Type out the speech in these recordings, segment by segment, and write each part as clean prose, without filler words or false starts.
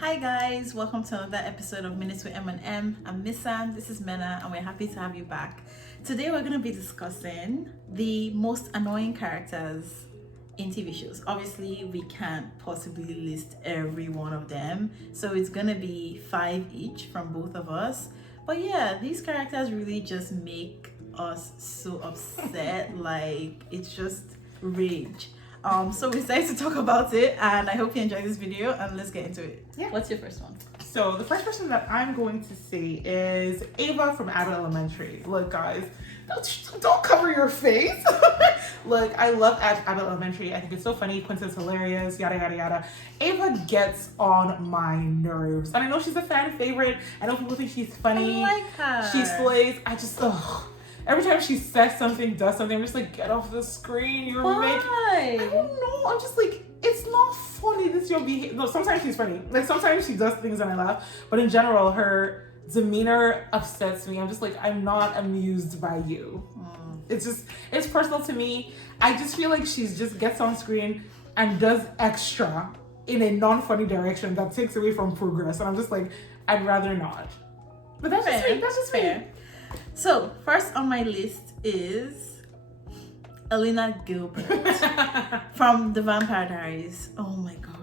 Hi guys, welcome to another episode of Minutes with M&M. I'm Miss Sam, this is Mena, and we're happy to have you back. Today we're going to be discussing the most annoying characters in TV shows. Obviously, we can't possibly list every one of them, so it's going to be 5 each from both of us. But yeah, these characters really just make us so upset, like it's just rage. So we decided to talk about it, and I hope you enjoy this video, and let's get into it. Yeah. What's your first one? So the first person that I'm going to say is Ava from Abbott Elementary. Look, guys, don't cover your face. Look, I love Abbott Elementary. I think it's so funny. Quinta's hilarious. Yada yada yada. Ava gets on my nerves, and I know she's a fan favorite. I know people think she's funny. I like her. She slays. I just every time she says something, does something, I'm just like, get off the screen. You're making. I don't know. I'm just like, it's not funny. This is your behavior. No, sometimes she's funny. Like sometimes she does things and I laugh. But in general, her demeanor upsets me. I'm just like, I'm not amused by you. It's personal to me. I just feel like she just gets on screen and does extra in a non-funny direction that takes away from progress. And I'm just like, I'd rather not. But that's just me. That's just fair. me. So first on my list is Elena Gilbert from the Vampire Diaries. Oh my gosh.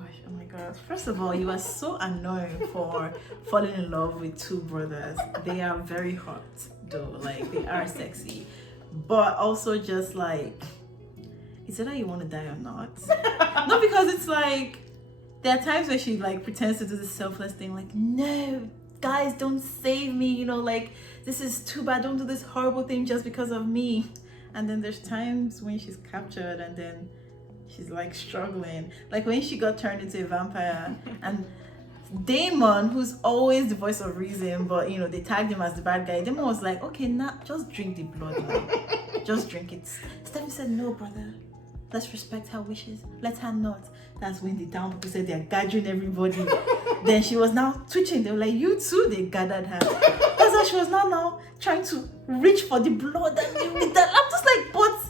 First of all, you are so annoying for falling in love with two brothers. They are very hot though, like they are sexy. But also just like, is it that you want to die or not? No, because it's like, there are times where she like pretends to do this selfless thing, like, no, guys, don't save me, you know, like, this is too bad, don't do this horrible thing just because of me. And then there's times when she's captured and then she's like struggling, like when she got turned into a vampire and Damon, who's always the voice of reason, but you know, they tagged him as the bad guy. Damon was like, okay, now just drink the blood, like, just drink it. Stephanie said, no, brother, let's respect her wishes, let her not. That's when the town people said they're gathering everybody. Then she was now twitching. They were like, you too, they gathered her. That's why she was now trying to reach for the blood. And with that, I'm just like, but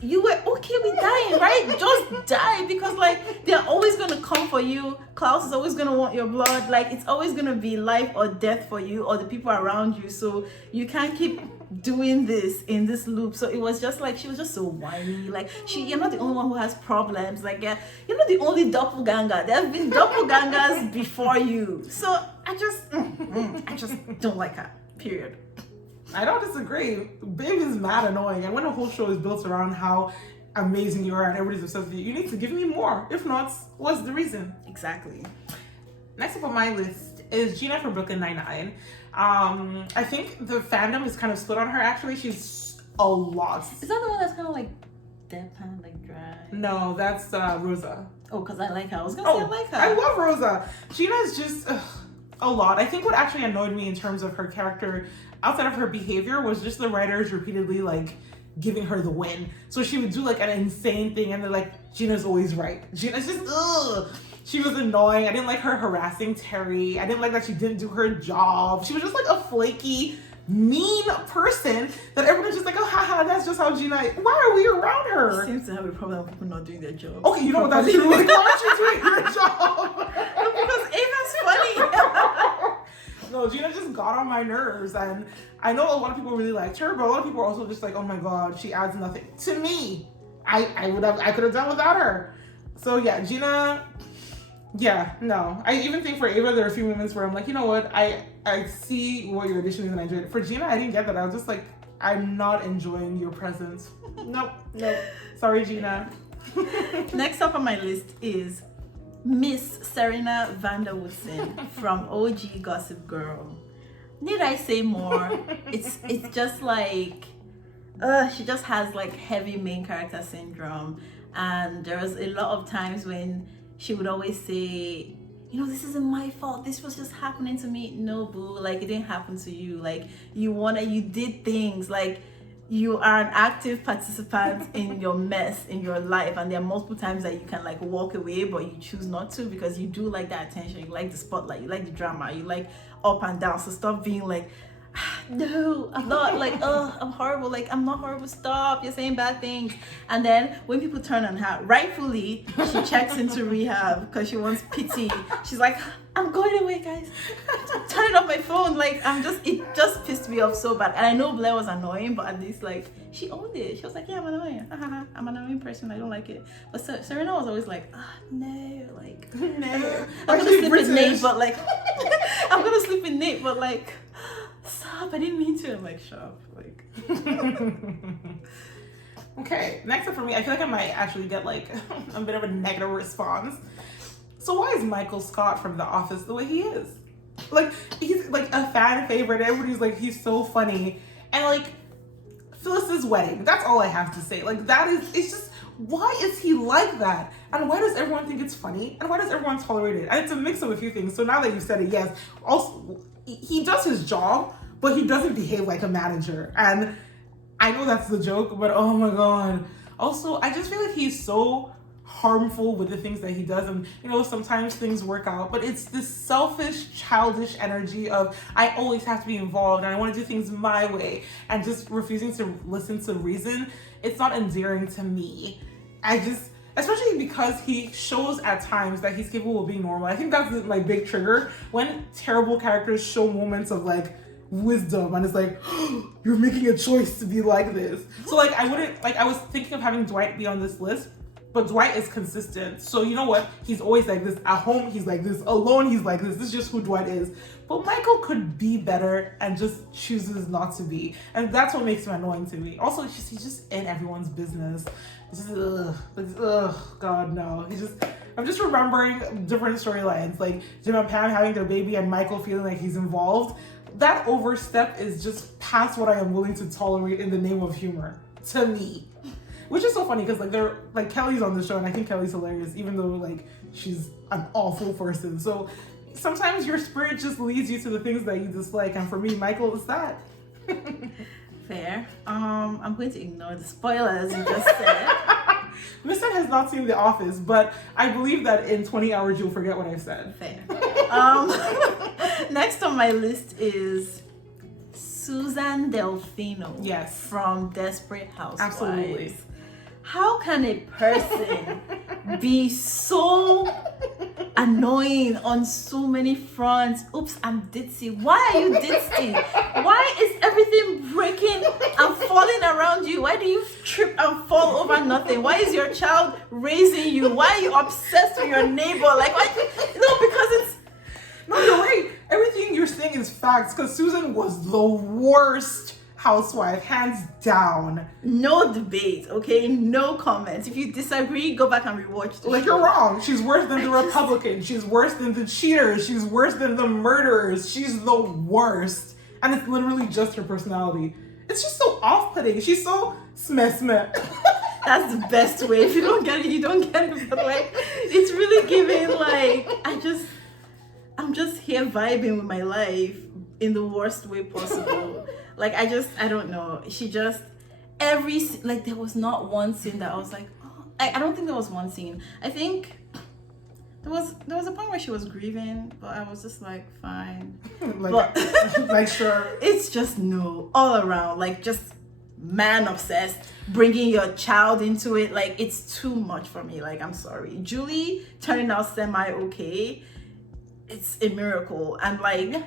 you were okay with dying, right? Just die, because like they're always gonna come for you. Klaus is always gonna want your blood. Like it's always gonna be life or death for you or the people around you. So you can't keep doing this in this loop. So it was just like, she was just so whiny. Like, you're not the only one who has problems. Like, you're not the only doppelganger. There have been doppelgangers before you. So I just don't like her, period. I don't disagree. Babe is mad annoying, and when the whole show is built around how amazing you are and everybody's obsessed with you, you need to give me more. If not, what's the reason? Exactly. Next up on my list is Gina from Brooklyn Nine-Nine. I think the fandom is kind of split on her. Actually, she's a lot. Is that the one that's kind of like deadpan, like dry? No, that's Rosa. Oh, because I like her. I was gonna say I like her. I love Rosa. Gina's just a lot. I think what actually annoyed me in terms of her character, outside of her behavior, was just the writers repeatedly like giving her the win. So she would do like an insane thing and they're like, Gina's always right. Gina's just She was annoying. I didn't like her harassing Terry. I didn't like that she didn't do her job. She was just like a flaky, mean person that everyone's just like, oh, haha, that's just how Gina is. Why are we around her? She seems to have a problem with people not doing their job. Okay, you know what that's true. Like, why aren't you doing your job? Because Ava's funny. No, Gina just got on my nerves, and I know a lot of people really liked her, but a lot of people are also just like, oh my god, she adds nothing to me. I could have done without her. So yeah, Gina. Yeah, no. I even think for Ava, there are a few moments where I'm like, you know what? I see what your addition is and I enjoy it. For Gina, I didn't get that. I was just like, I'm not enjoying your presence. Nope. Sorry, Gina. Next up on my list is Miss Serena Vanderwoodson from OG Gossip Girl. Need I say more? It's just like, she just has like heavy main character syndrome, and there was a lot of times when she would always say, you know, this isn't my fault, this was just happening to me. No, boo, like it didn't happen to you. Like you did things, like you are an active participant in your mess in your life, and there are multiple times that you can like walk away, but you choose not to because you do like that attention, you like the spotlight, you like the drama, you like up and down. So stop being like, no, I'm not, like, oh, I'm horrible, like, I'm not horrible, stop, you're saying bad things. And then when people turn on her, rightfully, she checks into rehab because she wants pity. She's like, I'm going away, guys, turn it off my phone. Like, it just pissed me off so bad. And I know Blair was annoying, but at least, like, she owned it. She was like, yeah, I'm annoying, I'm an annoying person, I don't like it. But Serena was always like, no, like, No, I'm gonna sleep with Nate, but like, I'm gonna sleep with Nate, but like, stop, I didn't mean to. I'm like, shut up, like. Okay, next up for me, I feel like I might actually get like a bit of a negative response. So why is Michael Scott from The Office the way he is? Like, he's like a fan favorite. Everybody's like, he's so funny. And like, Phyllis's wedding, that's all I have to say. Like, it's just, why is he like that? And why does everyone think it's funny? And why does everyone tolerate it? And it's a mix of a few things. So now that you said it, yes. Also, he does his job, but he doesn't behave like a manager. And I know that's the joke, but oh my God. Also, I just feel like he's so harmful with the things that he does. And, you know, sometimes things work out, but it's this selfish, childish energy of, I always have to be involved and I want to do things my way, and just refusing to listen to reason. It's not endearing to me. Especially because he shows at times that he's capable of being normal. I think that's my big trigger, when terrible characters show moments of like wisdom and it's like, oh, you're making a choice to be like this. So like, I was thinking of having Dwight be on this list, but Dwight is consistent. So you know what? He's always like this. At home, he's like this. Alone, he's like this. This is just who Dwight is. But Michael could be better and just chooses not to be. And that's what makes him annoying to me. Also, he's just in everyone's business. It's just, God, no. I'm just remembering different storylines, like Jim and Pam having their baby and Michael feeling like he's involved. That overstep is just past what I am willing to tolerate in the name of humor, to me. Which is so funny because like Kelly's on the show and I think Kelly's hilarious, even though like she's an awful person. So sometimes your spirit just leads you to the things that you dislike, and for me, Michael is that. Fair. I'm going to ignore the spoilers you just said. Mr. has not seen The Office, but I believe that in 20 hours you'll forget what I've said. Fair. Next on my list is Susan Delfino. Yes. From Desperate Housewives. Absolutely. How can a person be so annoying on so many fronts? Oops, I'm ditzy. Why are you ditzy? Why is everything breaking and falling around you? Why do you trip and fall over nothing? Why is your child raising you? Why are you obsessed with your neighbor? Like, why? No, because it's... No, you're right. Everything you're saying is facts, because Susan was the worst housewife, hands down. No debate, okay? No comments. If you disagree, go back and rewatch the show. You're wrong. She's worse than the Republicans. She's worse than the cheaters. She's worse than the murderers. She's the worst. And it's literally just her personality. It's just so off-putting. She's so smeh. That's the best way. If you don't get it, you don't get it. But like, it's really giving like, I'm just here vibing with my life in the worst way possible. Like, I don't know. She just, there was not one scene that I was like, oh, I don't think there was one scene. I think there was a point where she was grieving, but I was just like, fine. like, sure. It's just no, all around, like, just man obsessed, bringing your child into it. Like, it's too much for me. Like, I'm sorry. Julie turning out semi-okay, it's a miracle. And like,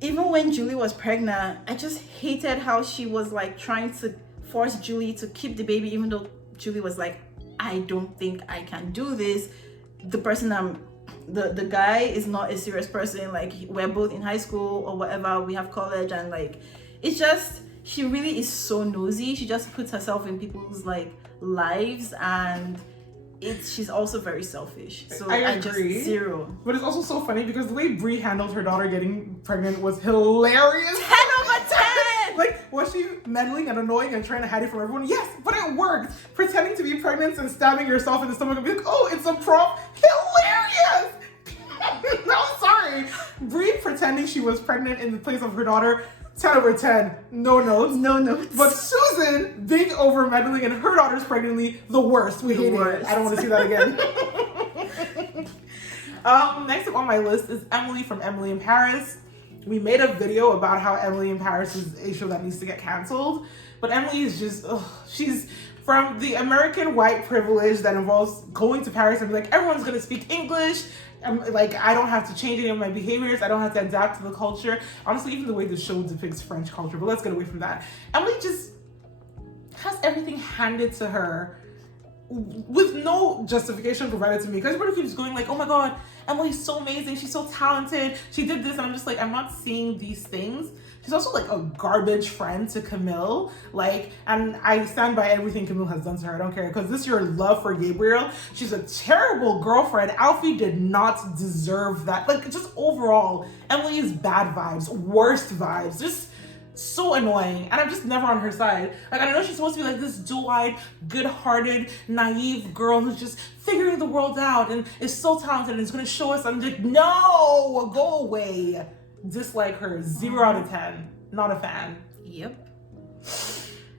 even when Julie was pregnant, I just hated how she was like trying to force Julie to keep the baby, even though Julie was like, I don't think I can do this. The guy is not a serious person. Like, we're both in high school or whatever, we have college, and like, it's just, she really is so nosy. She just puts herself in people's like lives, and she's also very selfish. So I just zero. But it's also so funny because the way Brie handled her daughter getting pregnant was hilarious. 10 over 10! Like, was she meddling and annoying and trying to hide it from everyone? Yes, but it worked. Pretending to be pregnant and stabbing yourself in the stomach and be like, oh, it's a prop. Hilarious! No, sorry. Brie pretending she was pregnant in the place of her daughter, 10 over 10. No notes. No notes. But Susan, big over meddling and her daughter's pregnantly, the worst. We hate it. I don't want to see that again. Next up on my list is Emily from Emily in Paris. we made a video about how Emily in Paris is a show that needs to get canceled. But Emily is just, she's from the American white privilege that involves going to Paris and be like, everyone's going to speak English. Like, I don't have to change any of my behaviors. I don't have to adapt to the culture. Honestly, even the way the show depicts French culture, but let's get away from that. Emily just has everything handed to her with no justification provided to me. Because everybody keeps going like, oh my God, Emily's so amazing. She's so talented. She did this. And I'm just like, I'm not seeing these things. She's also like a garbage friend to Camille. Like, and I stand by everything Camille has done to her. I don't care. Because this is your love for Gabriel. She's a terrible girlfriend. Alfie did not deserve that. Like, just overall, Emily is bad vibes, worst vibes. Just so annoying. And I'm just never on her side. Like, I know she's supposed to be like this dual-eyed, good-hearted, naive girl who's just figuring the world out and is so talented and is going to show us. I'm like, no, go away. Dislike her. 0 out of 10. Not a fan. Yep.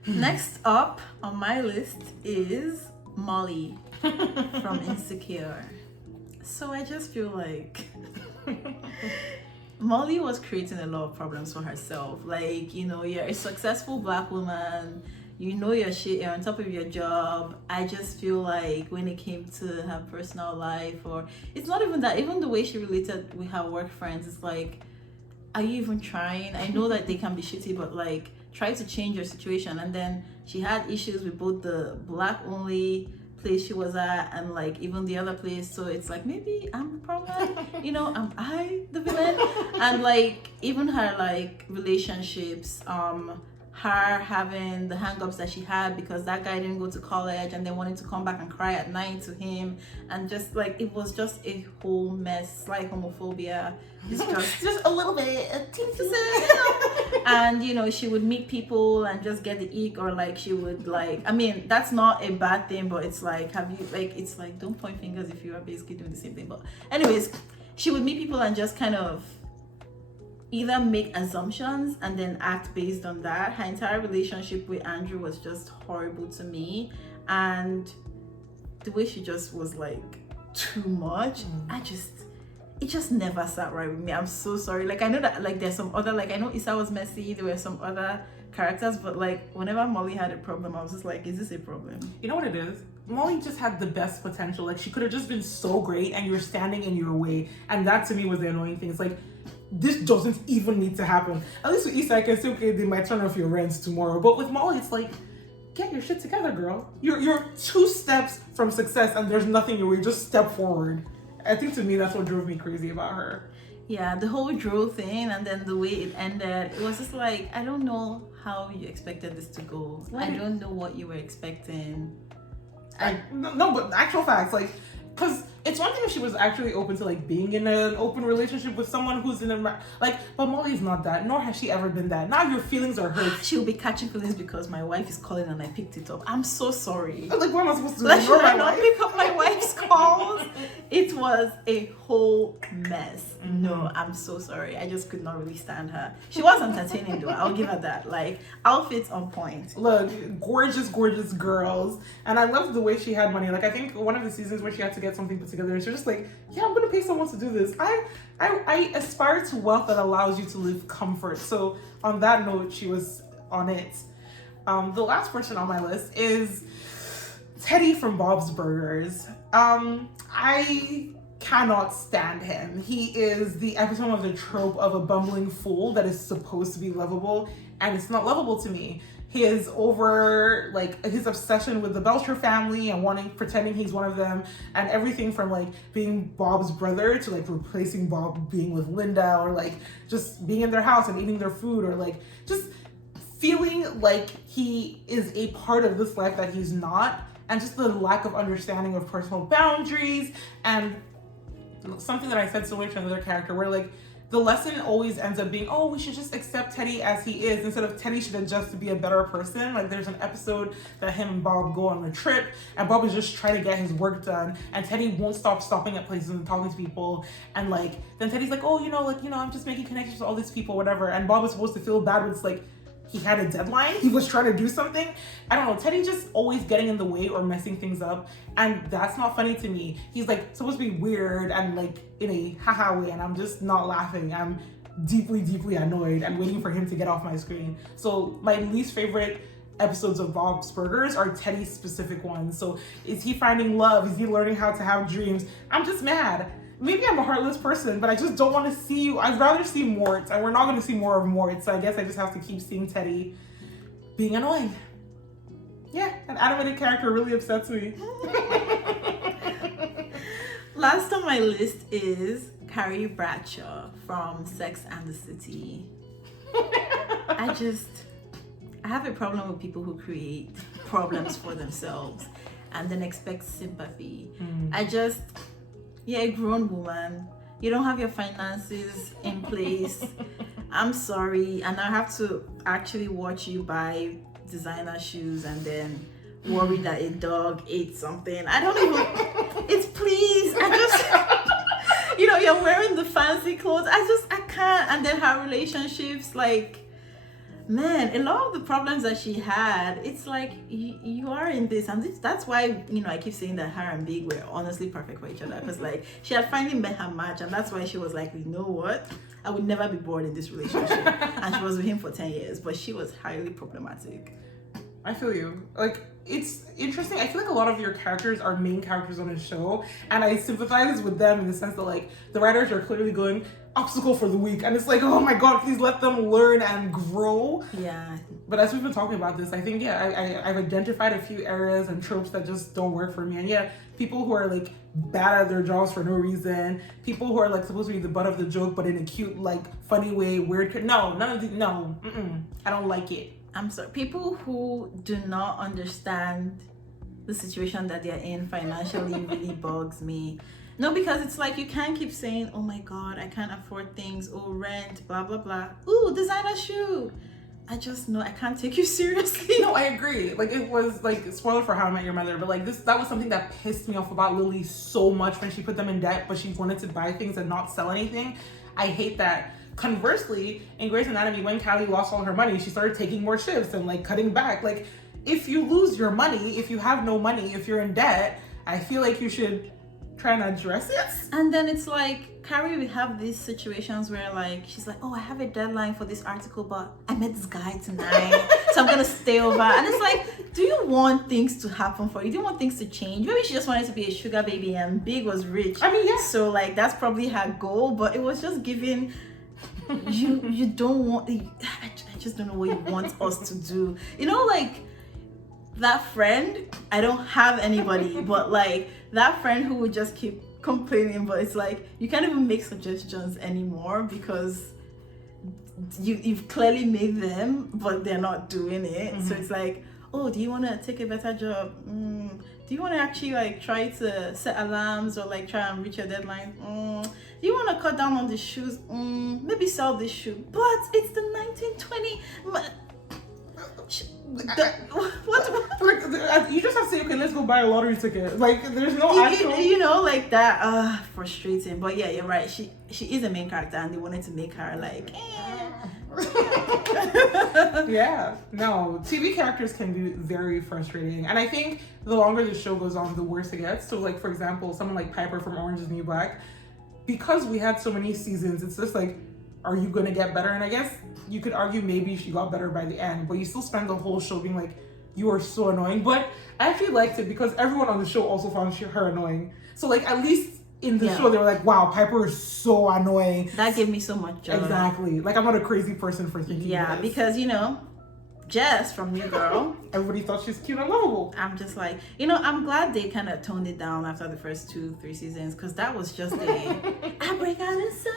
Next up on my list is Molly from Insecure. So I just feel like Molly was creating a lot of problems for herself. Like, you know, you're a successful Black woman, you know your shit, you're on top of your job. I just feel like when it came to her personal life, or it's not even that, even the way she related with her work friends, it's like, are you even trying? I know that they can be shitty, but like, try to change your situation. And then she had issues with both the Black only place she was at and like even the other place. So it's like, maybe I'm the problem, you know, am I the villain? And like even her like relationships, her having the hang-ups that she had because that guy didn't go to college and then wanting to come back and cry at night to him, and just like it was just a whole mess. Like homophobia is just a little bit and you know, she would meet people and just get the ick, or like she would like, I mean, that's not a bad thing, but it's like, have you like, it's like, don't point fingers if you are basically doing the same thing. But anyways, she would meet people and just kind of either make assumptions and then act based on that. Her entire relationship with Andrew was just horrible to me, and the way she just was like too much, it just never sat right with me. I'm so sorry. Like, I know that like there's some other, like I know Issa was messy, there were some other characters, but like whenever Molly had a problem, I was just like, is this a problem? You know what it is? Molly just had the best potential. Like, she could have just been so great and you're standing in your way. And that to me was the annoying thing. It's like, this doesn't even need to happen. At least with Issa, I can say, okay, they might turn off your rent tomorrow. But with Molly, it's like, get your shit together, girl. You're 2 steps from success and there's nothing your way. Just step forward. I think to me, that's what drove me crazy about her. Yeah, the whole Drew thing and then the way it ended, it was just like, I don't know how you expected this to go. I don't know what you were expecting. No, but actual facts, like, because it's one thing if she was actually open to like being in an open relationship with someone who's in a like, but Molly's not that, nor has she ever been that. Now your feelings are hurt. She'll be catching feelings because my wife is calling and I picked it up. I'm so sorry. Like, what am I supposed to do? Like, should I not pick up my wife's calls? It was a whole mess. No, I'm so sorry. I just could not really stand her. She was entertaining though. I'll give her that. Like, outfits on point. Look, gorgeous girls. And I loved the way she had money. Like, I think one of the seasons where she had to get something put together, she was just like, yeah, I'm gonna pay someone to do this. I aspire to wealth that allows you to live comfort. So on that note, she was on it. The last person on my list is Teddy from Bob's Burgers. I cannot stand him. He is the epitome of the trope of a bumbling fool that is supposed to be lovable, and it's not lovable to me. His his obsession with the Belcher family and pretending he's one of them, and everything from like being Bob's brother to like replacing Bob being with Linda, or like just being in their house and eating their food, or like just feeling like he is a part of this life that he's not, and just the lack of understanding of personal boundaries. And something that I said so much to another character, where like the lesson always ends up being, oh, we should just accept Teddy as he is, instead of Teddy should adjust to be a better person. Like, there's an episode that him and Bob go on a trip, and Bob is just trying to get his work done, and Teddy won't stop stopping at places and talking to people, and like, then Teddy's like, oh, I'm just making connections with all these people, whatever, and Bob is supposed to feel bad, but it's like, he had a deadline, he was trying to do something. I don't know, Teddy just always getting in the way or messing things up, and that's not funny to me. He's like supposed to be weird and like in a haha way, and I'm just not laughing. I'm deeply, deeply annoyed and waiting for him to get off my screen. So my least favorite episodes of Bob's Burgers are Teddy specific ones. So is he finding love? Is he learning how to have dreams? I'm just mad. Maybe I'm a heartless person, but I just don't want to see you. I'd rather see Mort, and we're not going to see more of Mort. So I guess I just have to keep seeing Teddy being annoying. Yeah, an animated character really upsets me. Last on my list is Carrie Bradshaw from Sex and the City. I have a problem with people who create problems for themselves and then expect sympathy. You're a grown woman. You don't have your finances in place. I'm sorry. And I have to actually watch you buy designer shoes and then worry that a dog ate something. It's please. You're wearing the fancy clothes. I can't. And then her relationships, like, man, a lot of the problems that she had, it's like you are in this, and that's why I keep saying that her and Big were honestly perfect for each other, because like she had finally met her match, and that's why she was like, you know what, I would never be bored in this relationship. And she was with him for 10 years, but she was highly problematic. I feel you. Like, it's interesting. I feel like a lot of your characters are main characters on a show, and I sympathize with them in the sense that like the writers are clearly going obstacle for the week, and it's like, oh my god, please let them learn and grow. Yeah. But as we've been talking about this, I think I've identified a few areas and tropes that just don't work for me. And people who are like bad at their jobs for no reason, people who are like supposed to be the butt of the joke but in a cute, like, funny way, weird. No, none of the I don't like it. I'm sorry. People who do not understand the situation that they're in financially really bugs me. No, because it's like you can't keep saying, oh my god, I can't afford things, oh rent, blah blah blah. Ooh, designer shoe. I just know I can't take you seriously. No, I agree. Like, it was like, spoiler for How I Met Your Mother, but like that was something that pissed me off about Lily so much when she put them in debt, but she wanted to buy things and not sell anything. I hate that. Conversely, in Grey's Anatomy, when Callie lost all her money, she started taking more shifts and like cutting back. Like, if you lose your money, if you have no money, if you're in debt, I feel like you should try and address it. And then it's like Carrie would have these situations where like she's like, oh, I have a deadline for this article, but I met this guy tonight, so I'm gonna stay over. And it's like, do you want things to happen for you? Do you want things to change? Maybe she just wanted to be a sugar baby and Big was rich. I mean, yeah. So like that's probably her goal, but it was just giving. You don't want. I just don't know what you want us to do. Like that friend. I don't have anybody, but like that friend who would just keep complaining. But it's like you can't even make suggestions anymore because you've clearly made them, but they're not doing it. Mm-hmm. So it's like, oh, do you want to take a better job? Do you want to actually like try to set alarms or like try and reach your deadline? Do you want to cut down on the shoes? Maybe sell this shoe. But it's the 1920. What? You just have to say, okay, let's go buy a lottery ticket. Like, there's no actual... like that. Frustrating. But yeah, you're right. She is a main character, and they wanted to make her like. Yeah, no, TV characters can be very frustrating, and I think the longer the show goes on, the worse it gets. So like, for example, someone like Piper from Orange is the New Black, because we had so many seasons, it's just like, are you gonna get better? And I guess you could argue maybe she got better by the end, but you still spend the whole show being like, you are so annoying. But I actually liked it because everyone on the show also found her annoying. So like, at least in the show, they were like, wow, Piper is so annoying. That gave me so much joy. Exactly. Like, I'm not a crazy person for thinking this. Because, Jess from New Girl. Everybody thought she's cute and lovable. I'm just like, I'm glad they kind of toned it down after the first 2-3 seasons, because that was just I break out in song.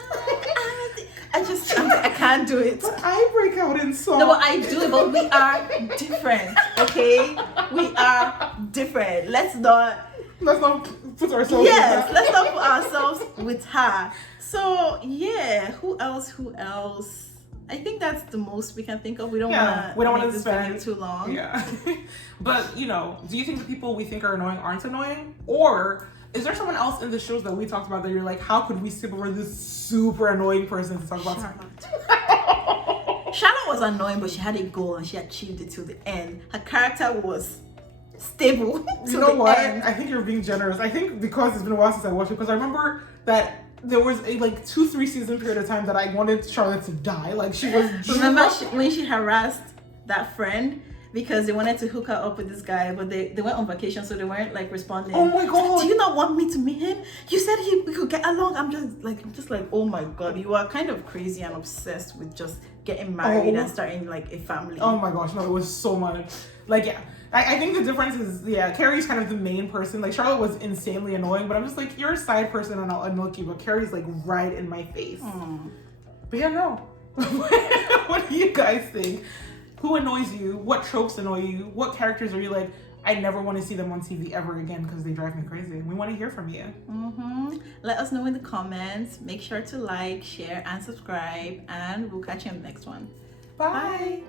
I can't do it. But I break out in song. No, but I do it, but we are different, okay? We are different. Let's not put ourselves Yes, let's not put ourselves with her. So, yeah, who else? I think that's the most we can think of. We don't want to spend too long. Yeah. But, do you think the people we think are annoying aren't annoying? Or is there someone else in the shows that we talked about that you're like, how could we skip over this super annoying person to talk about? Charlotte was annoying, but she had a goal and she achieved it till the end. Her character was stable. You know what? End. I think you're being generous. I think because it's been a while since I watched it, because I remember that there was a like 2-3 season period of time that I wanted Charlotte to die. Like she was. Remember when she harassed that friend because they wanted to hook her up with this guy, but they went on vacation, so they weren't like responding. Oh my god! Do you not want me to meet him? You said we could get along. I'm just like, oh my god, you are kind of crazy and obsessed with just getting married and starting like a family. Oh my gosh, no, it was so much. Like, yeah, I think the difference is, Carrie's kind of the main person. Like, Charlotte was insanely annoying, but I'm just like, you're a side person and I'll milk you, but Carrie's like right in my face. But yeah, no. What do you guys think? Who annoys you? What tropes annoy you? What characters are you like, I never want to see them on TV ever again because they drive me crazy? We want to hear from you. Let us know in the comments. Make sure to like, share, and subscribe, and we'll catch you in the next one. Bye.